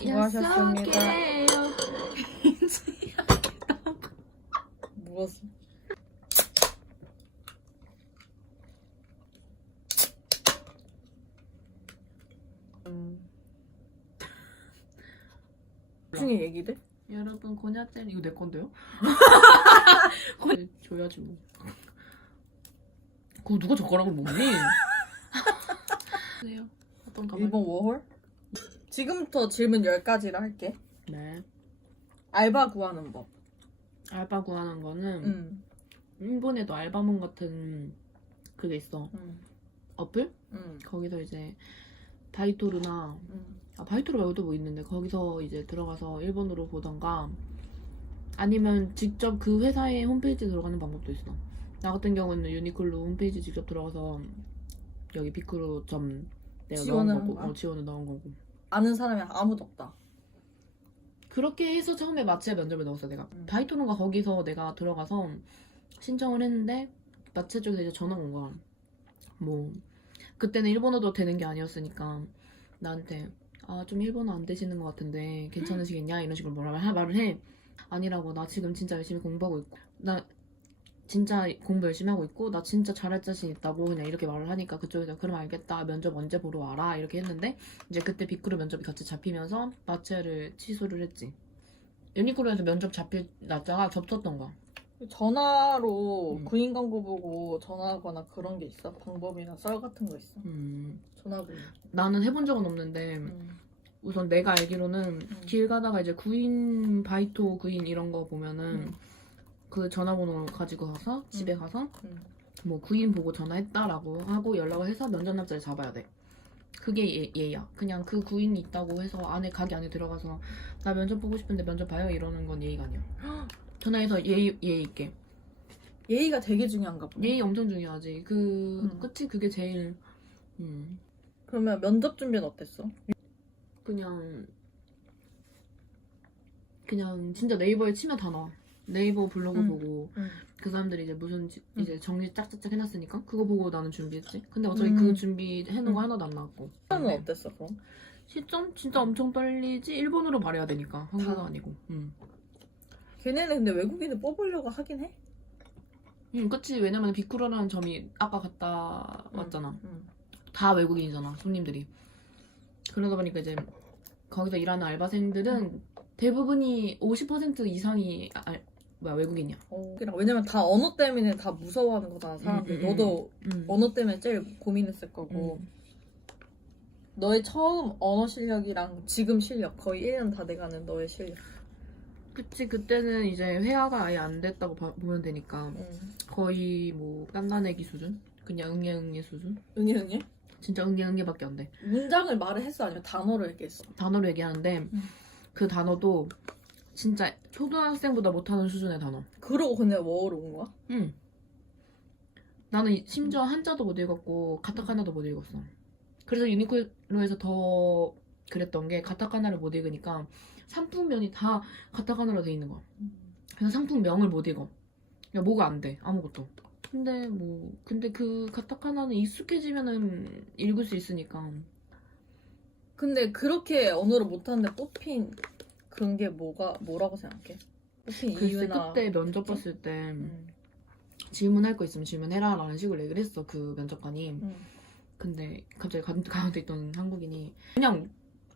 수고하셨습니다. 음. 중에 얘기돼? 여러분 고냐젤 이거 내 건데요? 고... 줘야지 뭐. 그거 누가 젓가락을 먹니? 네요. 어떤 가방? 일본 워홀? 지금부터 질문 10가지를 할게. 네. 알바 구하는 법. 알바 구하는 거는 응. 일본에도 알바몬 같은 그게 있어. 응. 어플? 응. 거기서 이제 바이토르나 응. 아, 바이토르 말고도 뭐 있는데 거기서 이제 들어가서 일본어로 보던가 아니면 직접 그 회사의 홈페이지 들어가는 방법도 있어. 나 같은 경우는 유니클로 홈페이지 직접 들어가서 여기 비크로 점 내가 지원을 넣은 한 거고? 어, 지원을 넣은 거고 아는 사람이 아무도 없다. 그렇게 해서 처음에 마체 면접을 넣었어 내가 음. 바이토르가 거기서 내가 들어가서 신청을 했는데 마체 쪽에서 이제 전화가 온 거야 뭐 그때는 일본어도 되는 게 아니었으니까 나한테 아 좀 일본어 안 되시는 것 같은데 괜찮으시겠냐 이런 식으로 뭐라 하- 말을 해 아니라고 나 지금 진짜 열심히 공부하고 있고 나 진짜 공부 열심히 하고 있고 나 진짜 잘할 자신 있다고 그냥 이렇게 말을 하니까 그쪽에서 그럼 알겠다 면접 언제 보러 와라 이렇게 했는데 이제 그때 비크루 면접이 같이 잡히면서 마체를 취소를 했지 유니크로에서 면접 잡힐 날짜가 겹쳤던 거야 전화로 음. 구인 광고 보고 전화하거나 그런 게 있어? 방법이나 썰 같은 거 있어? 음, 전화 구인. 나는 해본 적은 없는데 음. 우선 내가 알기로는 길 가다가 이제 구인 바이토 구인 이런 거 보면은 음. 그 전화번호 가지고 가서 집에 음. 가서 음. 뭐 구인 보고 전화했다라고 하고 연락을 해서 면접 날짜를 잡아야 돼. 그게 예, 예야. 그냥 그 구인이 있다고 해서 안에 가게 안에 들어가서 나 면접 보고 싶은데 면접 봐요 이러는 건 예의가 아니야. 전화해서 예의 예의 있게. 예의가 되게 중요한가 보네. 예의 엄청 중요하지. 그 음. 끝이 그게 제일 음 그러면 면접 준비는 어땠어? 그냥 그냥 진짜 네이버에 치면 다 나와. 네이버 블로그 음. 보고 응. 그 사람들이 이제 무슨 지- 음. 이제 정리 짝짝짝 해놨으니까 그거 보고 나는 준비했지. 근데 어차피 음. 그 준비해놓은 거 음. 하나도 안 나왔고. 시험은 네. 어땠어 그럼? 시점 진짜 엄청 떨리지. 일본어로 말해야 되니까 한국어 다. 아니고. 응. 걔네는 근데 외국인을 뽑으려고 하긴 해? 응, 그치. 왜냐면 비쿠라라는 점이 아까 갔다 응. 왔잖아. 응. 다 외국인이잖아, 손님들이. 그러다 보니까 이제 거기서 일하는 알바생들은 대부분이 50% 이상이 아, 뭐야 외국인이야. 어, 그냥 왜냐면 다 언어 때문에 다 무서워하는 거잖아 사람들. 음, 음, 너도 음. 언어 때문에 제일 고민했을 거고. 음. 너의 처음 언어 실력이랑 지금 실력 거의 1년 다 돼가는 너의 실력. 그치 그때는 이제 회화가 아예 안 됐다고 봐- 보면 되니까 응. 거의 뭐 깐나내기 수준? 그냥 응애응애 수준? 응애 응애? 진짜 응애응애밖에 안 돼. 문장을 말을 했어 아니면 단어를 얘기했어? 단어로 얘기하는데 음. 그 단어도 진짜 초등학생보다 못하는 수준의 단어. 그러고 근데 워홀 온 거야? 응. 나는 이- 심지어 한자도 못 읽었고 가타카나도 못 읽었어. 그래서 유니클로에서 더 그랬던 게 가타카나를 못 읽으니까 상품면이 다 가타카나로 돼 있는 거야. 그래서 상품명을 못 읽어. 야 뭐가 안 돼. 아무것도. 근데 뭐 근데 그 가타카나는 익숙해지면은 읽을 수 있으니까. 근데 그렇게 언어를 못하는데 뽑힌 그런 게 뭐가 뭐라고 생각해? 뽑힌 글쎄 이유나 그때 면접 봤을 때 응. 질문할 거 있으면 질문해라 라는 식으로 얘기를 했어 그 면접관이. 응. 근데 갑자기 가, 가운데 있던 한국인이 그냥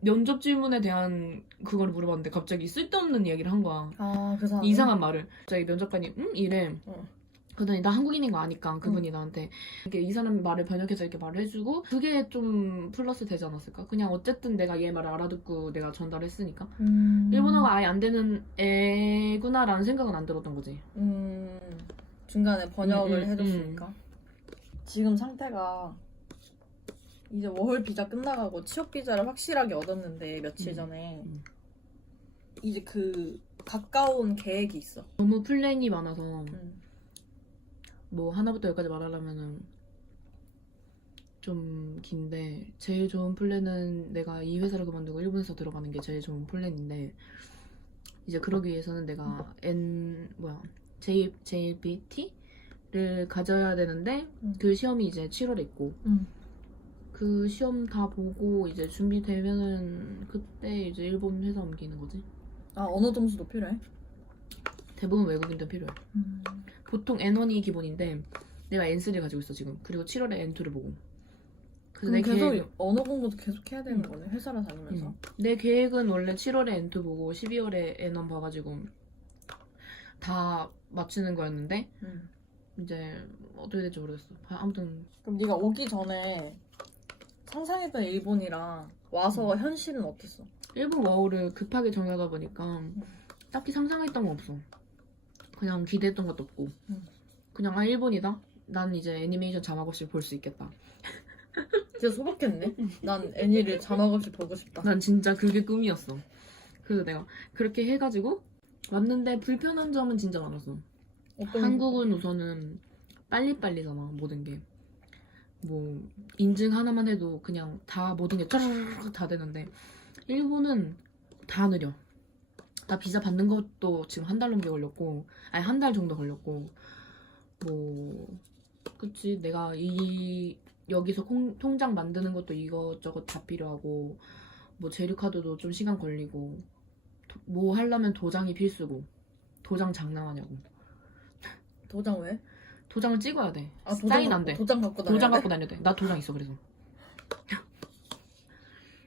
면접 질문에 대한 그걸 물어봤는데 갑자기 쓸데없는 이야기를 한 거야. 아, 그 사람 이상한 말을. 갑자기 면접관이 응? 이래. 어. 그러더니 나 한국인인 거 아니까 그분이 나한테 이렇게 이 사람 말을 번역해서 이렇게 말을 해주고 그게 좀 플러스 되지 않았을까? 그냥 어쨌든 내가 얘 말을 알아듣고 내가 전달했으니까 음. 일본어가 아예 안 되는 애구나라는 생각은 안 들었던 거지. 음. 중간에 번역을 음, 음, 해줬으니까 지금 상태가 이제 워홀 비자 끝나가고 취업 비자를 확실하게 얻었는데 며칠 음, 전에 음. 이제 그 가까운 계획이 있어. 너무 플랜이 많아서 음. 뭐 하나부터 열까지 말하려면은 좀 긴데 제일 좋은 플랜은 내가 이 회사를 그만두고 일본에서 들어가는 게 제일 좋은 플랜인데 이제 그러기 위해서는 내가 N 뭐야 J JBT를 가져야 되는데 음. 그 시험이 이제 7월에 있고 음. 그 시험 다 보고 이제 준비되면은 그때 이제 일본 회사 옮기는 거지. 아 언어 점수도 필요해? 대부분 외국인도 필요해. 음. 보통 N1이 기본인데 내가 N3를 가지고 있어 지금. 그리고 7월에 N2를 보고. 그래서 그럼 내 계속 계획, 언어 공부도 계속 해야 되는 음. 거네 회사를 다니면서 음. 내 계획은 원래 7월에 N2 보고 12월에 N1 봐가지고 다 맞추는 거였는데 음. 이제 어떻게 될지 모르겠어. 아, 아무튼 그럼 네가 오기 전에 상상했던 일본이랑 와서 음. 현실은 어땠어? 일본 워홀을 급하게 정하다 보니까 딱히 상상했던 거 없어. 그냥 기대했던 것도 없고. 음. 그냥 아 일본이다. 난 이제 애니메이션 자막 없이 볼 수 있겠다. 진짜 소박했네 난 애니를 자막 없이 보고 싶다 난 진짜 그게 꿈이었어. 그래서 내가 그렇게 해가지고 왔는데 불편한 점은 진짜 많았어. 한국은 우선은 빨리빨리잖아 모든 게. 뭐 인증 하나만 해도 그냥 다 모든 게 쩌르르르 다 되는데 일본은 다 느려. 나 비자 받는 것도 지금 한 달 넘게 걸렸고 아니 한 달 정도 걸렸고 뭐 그치 내가 이 여기서 콩- 통장 만드는 것도 이것저것 다 필요하고 뭐 재료 카드도 좀 시간 걸리고 도- 뭐 하려면 도장이 필수고 도장 장난하냐고 도장 왜? 도장을 찍어야 돼 아, 도장 사인 갖고- 안 돼. 도장 갖고 다녀야 도장 돼? 갖고 다녀야 돼. 나 도장 있어 그래서.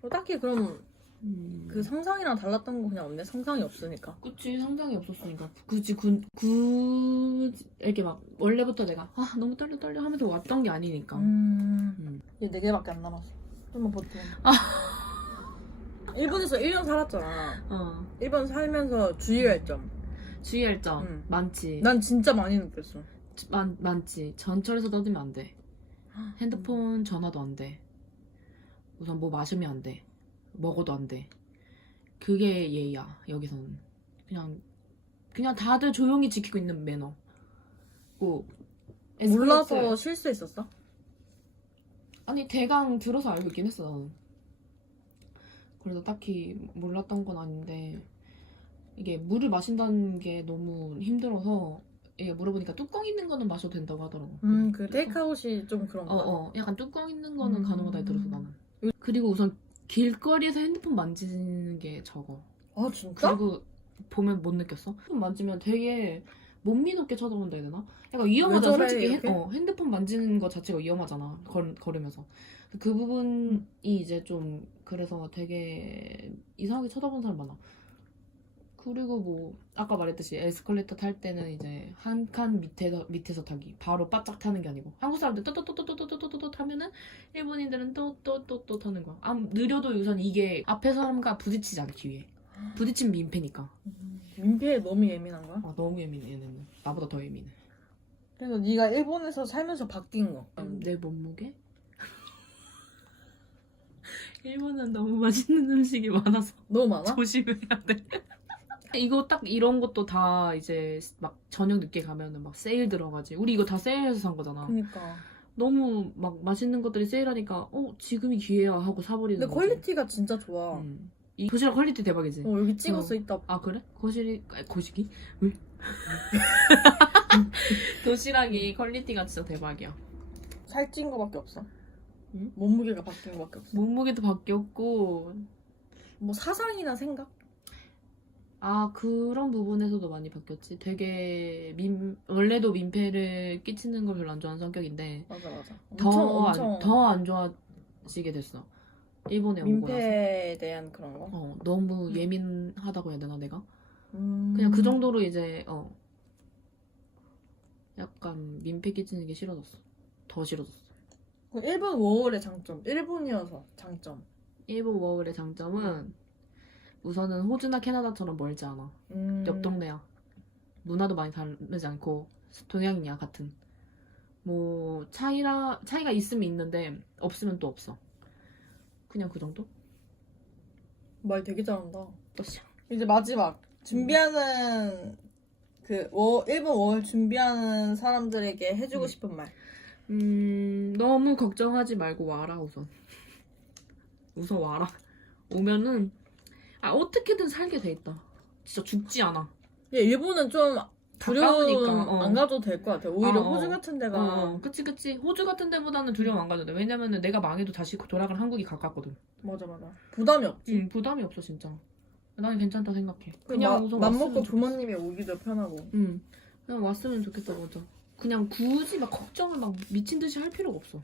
어, 딱히 그럼 음. 그 상상이랑 달랐던 거 그냥 없네 상상이 없으니까 그치 상상이 없었으니까 굳이 그, 그 이렇게 막 원래부터 내가 아 너무 떨려 떨려 하면서 왔던 게 아니니까. 음... 음. 얘 4개밖에 안 남았어 좀만 버텨 아. 일본에서 1년 살았잖아 어 일본 살면서 주의할 점. 주의할 점 음. 많지. 난 진짜 많이 느꼈어. 많 많지. 전철에서 떠들면 안 돼. 핸드폰 전화도 안 돼. 우선 뭐 마시면 안 돼. 먹어도 안 돼. 그게 예의야 여기서는. 그냥 그냥 다들 조용히 지키고 있는 매너. 고 몰라서 실수했었어? 아니 대강 들어서 알고 있긴 했어 나는 그래서 딱히 몰랐던 건 아닌데 이게 물을 마신다는 게 너무 힘들어서 얘 물어보니까 뚜껑 있는 거는 마셔도 된다고 하더라고 음, 그 테이크아웃이 좀 그런가? 어어 약간 뚜껑 있는 거는 음. 가능하다 들었어 나는 그리고 우선 길거리에서 핸드폰 만지는 게 적어 아, 진짜? 그리고 보면 못 느꼈어? 핸드폰 만지면 되게 못 믿었게 쳐다본다 해야 되나? 약간 위험하잖아 왜 저래, 솔직히 이렇게? 어, 핸드폰 만지는 것 자체가 위험하잖아 걸, 걸으면서 그 부분이 이제 좀 그래서 되게 이상하게 쳐다보는 사람 많아 그리고 뭐 아까 말했듯이 에스컬레이터 탈 때는 이제 한 칸 밑에서 밑에서 타기 바로 바짝 타는 게 아니고 한국 사람들 또또또또또또또또 타면은 일본인들은 또 또 또 또 타는 거야 아 느려도 우선 이게 앞에 사람과 부딪히지 않기 위해 부딪히면 민폐니까 음, 민폐에 너무 예민한 거야? 아 너무 예민해 얘는 나보다 더 예민해 그래서 네가 일본에서 살면서 바뀐 거. 음, 내 몸무게? 일본은 너무 맛있는 음식이 많아서 너무 많아? 조심해야 돼 이거 딱 이런 것도 다 이제 막 저녁 늦게 가면은 막 세일 들어가지 우리 이거 다 세일해서 산 거잖아 그니까. 너무 막 맛있는 것들이 세일하니까 어 지금이 기회야 하고 사버리는 근데 거지 퀄리티가 진짜 좋아. 음. 이 도시락 퀄리티 대박이지 어, 여기 찍었어, 어. 있다. 아 그래? 거실이 아, 거시기? 왜? 도시락이 퀄리티가 진짜 대박이야. 살찐 거밖에 없어. 응? 몸무게가 바뀐 거밖에 없어. 몸무게도 바뀌었고 뭐 사상이나 생각? 아 그런 부분에서도 많이 바뀌었지. 되게 민 원래도 민폐를 끼치는 걸 별로 안 좋아하는 성격인데 맞아, 맞아. 엄청, 엄청. 더안 좋아지게 됐어. 일본에 오고 나서. 민폐에 대한 그런 거? 어 너무 음. 예민하다고 해야 되나 내가? 음. 그냥 그 정도로 이제 어 약간 민폐 끼치는 게 싫어졌어. 더 싫어졌어. 그 일본 워홀의 장점. 일본이어서 장점. 일본 워홀의 장점은 우선은 호주나 캐나다처럼 멀지 않아. 음. 옆 동네야. 문화도 많이 다르지 않고 동양이야 같은. 뭐 차이라 차이가 있으면 있는데 없으면 또 없어. 그냥 그 정도? 말 되게 잘한다. 이제 마지막 준비하는 그 워, 일본 월 준비하는 사람들에게 해주고 음. 싶은 말. 음 너무 걱정하지 말고 와라 우선. 우선 와라. 오면은 아 어떻게든 살게 돼 있다. 진짜 죽지 않아. 예, 일본은 좀. 두려움 어. 안 가도 될 것 같아. 오히려 어, 어. 호주 같은 데가 어, 그치 그치 호주 같은 데보다는 두려움 안 가도 돼 왜냐면은 내가 망해도 다시 돌아갈 한국이 가깝거든 맞아 맞아. 부담이 없지. 응 부담이 없어 진짜 나는 괜찮다 생각해 그냥 맘 우선 먹고 왔으면 좋겠어. 부모님이 오기도 편하고. 응 그냥 왔으면 좋겠다 맞아 그냥 굳이 막 걱정을 막 미친 듯이 할 필요가 없어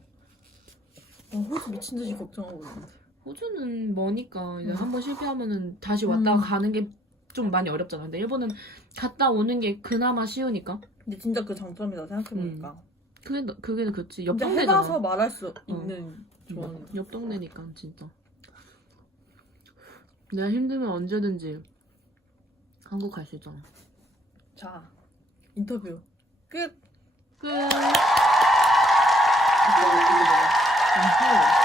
어, 호주 미친 듯이 걱정하고 있는데. 호주는 머니까 이제 음. 한번 실패하면은 다시 왔다 음. 가는 게 좀 많이 어렵잖아 근데 일본은 갔다 오는 게 그나마 쉬우니까 근데 진짜 그 장점이다 생각해보니까. 그게 그게 그렇지 옆 진짜 동네잖아 해봐서 말할 수 있는 음, 조언. 옆 동네니까 진짜 내가 힘들면 언제든지 한국 갈 수 있잖아 자 인터뷰 끝. 끝 이거 뭐야?